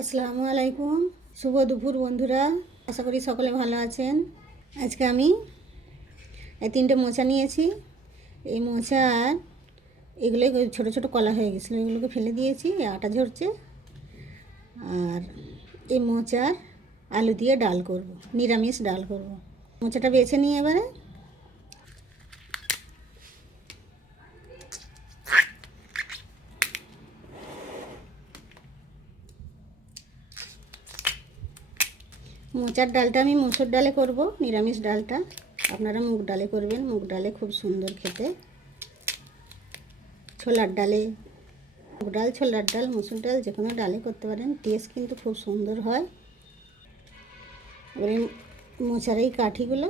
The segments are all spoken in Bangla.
আসসালামু আলাইকুম। শুভ দুপুর বন্ধুরা। আশা করি সকলে ভালো আছেন। আজকে আমি এই তিনটে মোচা নিয়েছি। এই মোচার এগুলো ছোট ছোট কলা হয়ে গেছিল। এগুলোকে ফেলে দিয়েছি আটা ঝরছে। আর এই মোচার আলু দিয়ে ডাল করব, নিরামিষ ডাল করব। মোচাটা বেছে নিয়ে এবারে মোচার ডালটা আমি মুসুর ডালে করব, নিরামিষ ডালটা। আপনারা মুগ ডালে করবেন, মুগ ডালে খুব সুন্দর খেতে। ছোলার ডালে, মুগ ডাল, ছোলার ডাল, মুসুর ডাল, যে কোনো ডালে করতে পারেন টেস্ট কিন্তু খুব সুন্দর হয়। এবারে মোচার এই কাঠিগুলো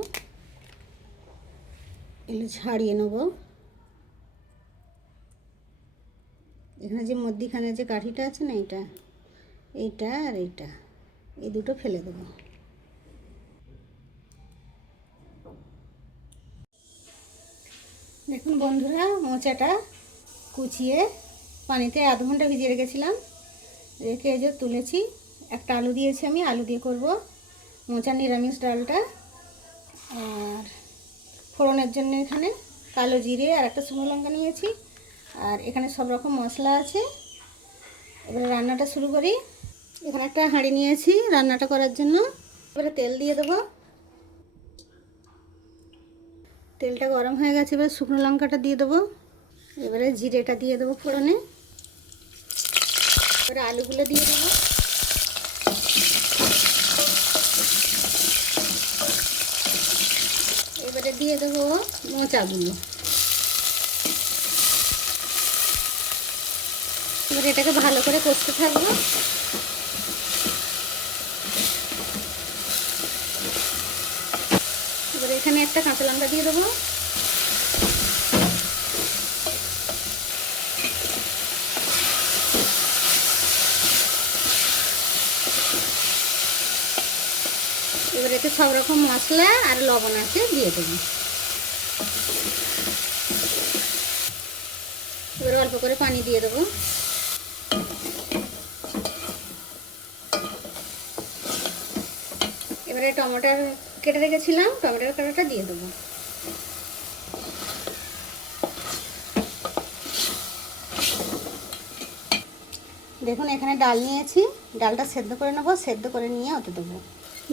এগুলো ছাড়িয়ে নেব। এখানে যে মধ্যিখানে যে কাঠিটা আছে না এটা এইটা আর এইটা, এই দুটো ফেলে দেবো। দেখুন বন্ধুরা মোচাটা কুচিয়ে পানিতে আধ ঘণ্টা ভিজিয়ে রেখেছিলাম। রেখে এই যে তুলেছি। একটা আলু দিয়েছি আমি, আলু দিয়ে করব মোচা নিরামিষ ডালটা। আর ফোড়নের জন্য এখানে কালো জিরে আর একটা শুকনো লঙ্কা নিয়েছি। আর এখানে সব রকম মশলা আছে। এবারে রান্নাটা শুরু করি। এখানে একটা হাঁড়ি নিয়েছি রান্নাটা করার জন্য। এবারে তেল দিয়ে দেবো। তেলটা গরম হয়ে গেছে, এবার শুকনো লঙ্কাটা দিয়ে দেবো। এবারে জিরেটা দিয়ে দেবো ফোড়নে। এবারে আলুগুলো দিয়ে দেবো। এবারে দিয়ে দেবো মোচাগুলো। এবারে এটাকে ভালো করে কষতে থাকব। এবারে এখানে একটা কাঁচা লঙ্কা দিয়ে দেবো। এবারে এতে সব রকম মশলা আর লবণ আছে দিয়ে দেবো। এবারে অল্প করে পানি দিয়ে দেবো। এবারে টমেটোর কেটে রেখেছিলাম, টমেটোর কাটাটা দিয়ে দেবো। দেখুন, এখানে ডাল নিয়েছি। ডালটা সেদ্ধ করে নেব, সেদ্ধ করে নিয়ে ওতে দেবো।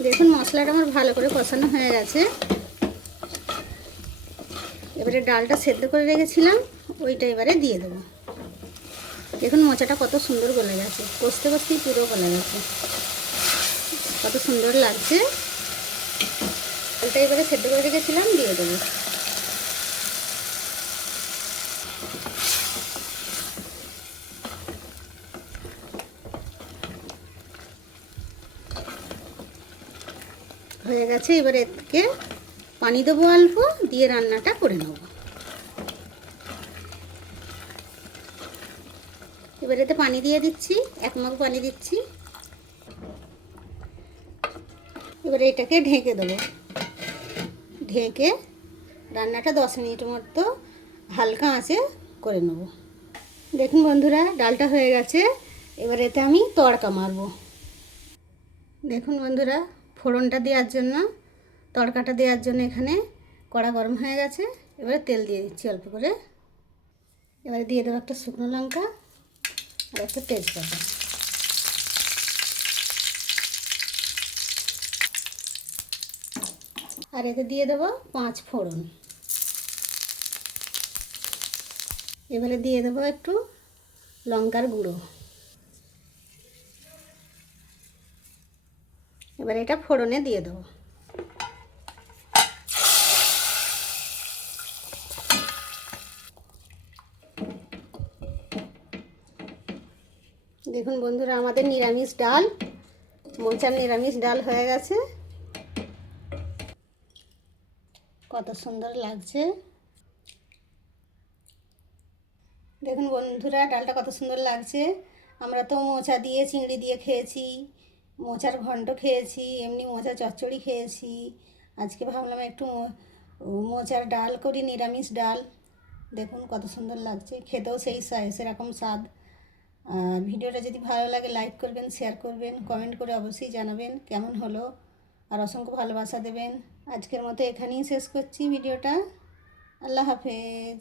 দেখুন, মশলাটা আমার ভালো করে কষানো হয়ে গেছে। এবারে ডালটা সেদ্ধ করে রেখেছিলাম, ওইটা এবারে দিয়ে দেবো। দেখুন, মোচাটা কত সুন্দর গলে গেছে। কষতে কষতেই পুরো গলে গেছে। কত সুন্দর লাগছে। ওটা এবারে সেদ্ধ করে রেখেছিলাম, দিয়ে দেবো। হয়ে গেছে, এবারে একে পানি দেবো অল্প, দিয়ে রান্নাটা করে নেব। এবার পানি দিয়ে দিচ্ছি, এক মগ পানি দিচ্ছি। এবারে এটাকে ঢেকে দেবো। ঢেকে রান্নাটা দশ মিনিট মতো হালকা আঁচে করে নেব। দেখুন বন্ধুরা, ডালটা হয়ে গেছে। এবার এতে আমি তড়কা মারবো। দেখুন বন্ধুরা, ফোড়নটা দেওয়ার জন্য, তড়কাটা দেওয়ার জন্য এখানে কড়া গরম হয়ে গেছে। এবারে তেল দিয়ে দিচ্ছি অল্প করে। এবারে দিয়ে দেবো একটা শুকনো লঙ্কা আর একটা তেজপাতা। আর এতে দিয়ে দেবো পাঁচ ফোড়ন। এবারে দিয়ে দেবো একটু লঙ্কার গুঁড়ো। এবার এটা ফোড়নে দিয়ে দেবো। দেখুন বন্ধুরা, আমাদের নিরামিষ ডাল, মোচার নিরামিষ ডাল হয়ে গেছে। কত সুন্দর লাগছে। দেখুন বন্ধুরা, ডালটা কত সুন্দর লাগছে। আমরা তো মোচা দিয়ে, চিংড়ি দিয়ে খেয়েছি, মোচার ঘন্ট খেয়েছি, এমনি মোচা চচ্চড়ি খেয়েছি। আজকে ভাবলাম একটু মোচার ডাল করি, নিরামিষ ডাল। দেখুন কত সুন্দর লাগছে, খেতেও সেই সেরকম স্বাদ। আর ভিডিওটা যদি ভালো লাগে, লাইক করবেন, শেয়ার করবেন, কমেন্ট করে অবশ্যই জানাবেন, কেমন হলো? আর অসংখ্য ভালোবাসা দেবেন। আজকের মতো এখানেই শেষ করছি ভিডিওটা। আল্লাহ হাফেজ।